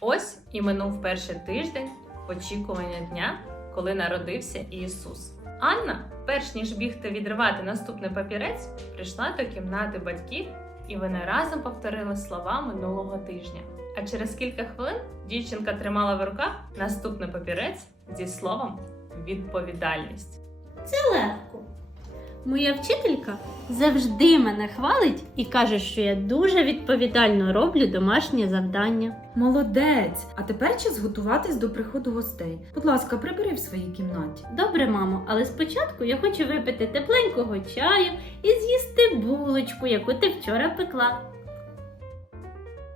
Ось і минув перший тиждень очікування дня, коли народився Ісус. Анна, перш ніж бігти відривати наступний папірець, прийшла до кімнати батьків, і вони разом повторили слова минулого тижня. А через кілька хвилин дівчинка тримала в руках наступний папірець зі словом відповідальність. Це легко. Моя вчителька завжди мене хвалить і каже, що я дуже відповідально роблю домашнє завдання. Молодець! А тепер час готуватись до приходу гостей. Будь ласка, прибери в своїй кімнаті. Добре, мамо, але спочатку я хочу випити тепленького чаю і з'їсти булочку, яку ти вчора пекла.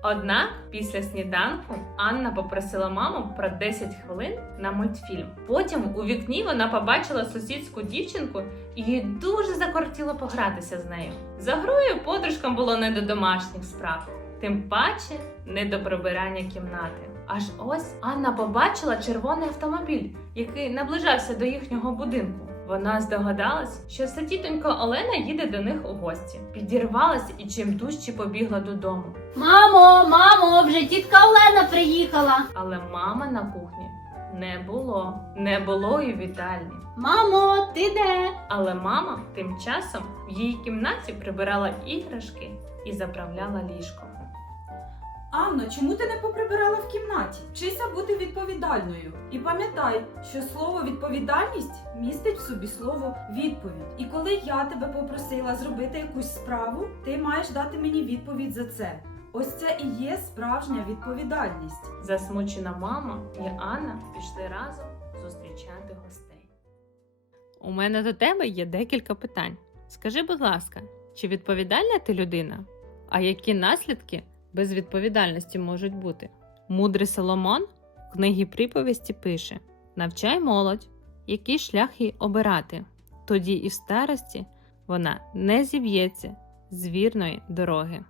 Однак після сніданку Анна попросила маму про 10 хвилин на мультфільм. Потім у вікні вона побачила сусідську дівчинку і їй дуже закортіло погратися з нею. За грою подружкам було не до домашніх справ, тим паче не до прибирання кімнати. Аж ось Анна побачила червоний автомобіль, який наближався до їхнього будинку. Вона здогадалась, що це тітонька Олена їде до них у гості. Підірвалась і чим дужче побігла додому. Мамо, мамо, вже тітка Олена приїхала. Але мама на кухні не було, не було і вітальні. Мамо, ти де? Але мама тим часом в її кімнаті прибирала іграшки і заправляла ліжко. Анно, чому ти не поприбирала в кімнаті? Вчися бути відповідальною. І пам'ятай, що слово відповідальність містить в собі слово відповідь. І коли я тебе попросила зробити якусь справу, ти маєш дати мені відповідь за це. Ось це і є справжня відповідальність. Засмучена мама і Анна пішли разом зустрічати гостей. У мене до тебе є декілька питань. Скажи, будь ласка, чи відповідальна ти людина? А які наслідки безвідповідальності можуть бути? Мудрий Соломон в книгі приповісті пише: Навчай молодь, який шлях їй обирати. Тоді і в старості вона не зіб'ється з вірної дороги.